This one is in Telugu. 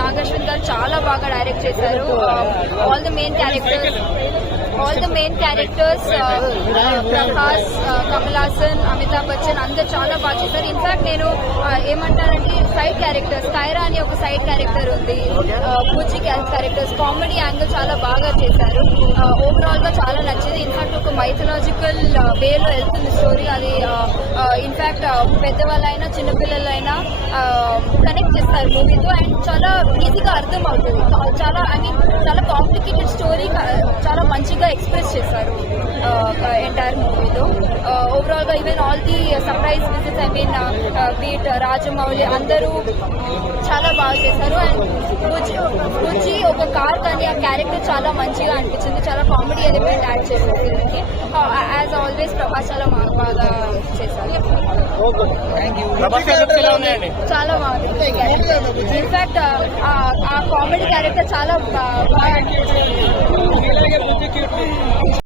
నాగశ్విన్ గారు చాలా బాగా డైరెక్ట్ చేశారు. All the main characters Prabhas, Kamal Haasan, Amitabh Bachchan అందరు చాలా బాగా చేశారు. ఇన్ఫాక్ట్ నేను ఏమంటానంటే సైడ్ క్యారెక్టర్స్, కైరా అని ఒక సైడ్ క్యారెక్టర్ ఉంది, బుజ్జి క్యారెక్టర్స్ కామెడీ యాంగిల్ చాలా బాగా చేశారు. ఓవరాల్ గా చాలా నచ్చింది. ఇన్ఫాక్ట్ ఒక మైథలాజికల్ వేలో వెళ్తుంది స్టోరీ. అది ఇన్ఫాక్ట్ పెద్దవాళ్ళైనా చిన్నపిల్లలైనా కనెక్ట్ చేస్తారు మూవీతో అండ్ చాలా ఈజీగా అర్థం అవుతుంది. చాలా కాంప్లికేటెడ్ స్టోరీ చాలా మంచిగా ఎక్స్ప్రెస్ చేశారు ఎంటైర్ మూవీలో. ఓవరాల్ గా even all the surprise visits, I mean beat Rajamouli అందరూ చాలా బాగా చేశారు. అండ్ బుజ్జి ఒక కార్ కానీ ఆ క్యారెక్టర్ చాలా మంచిగా అనిపించింది. చాలా కామెడీ ఎలిమెంట్ యాడ్ చేశారు దీనికి. యాజ్ ఆల్వేస్ ప్రభాస్ చాలా బాగా చేశారు. చాలా బాగుంది. ఇన్ఫాక్ట్ ఆ కామెడీ క్యారెక్టర్ చాలా బాగా అనిపించింది.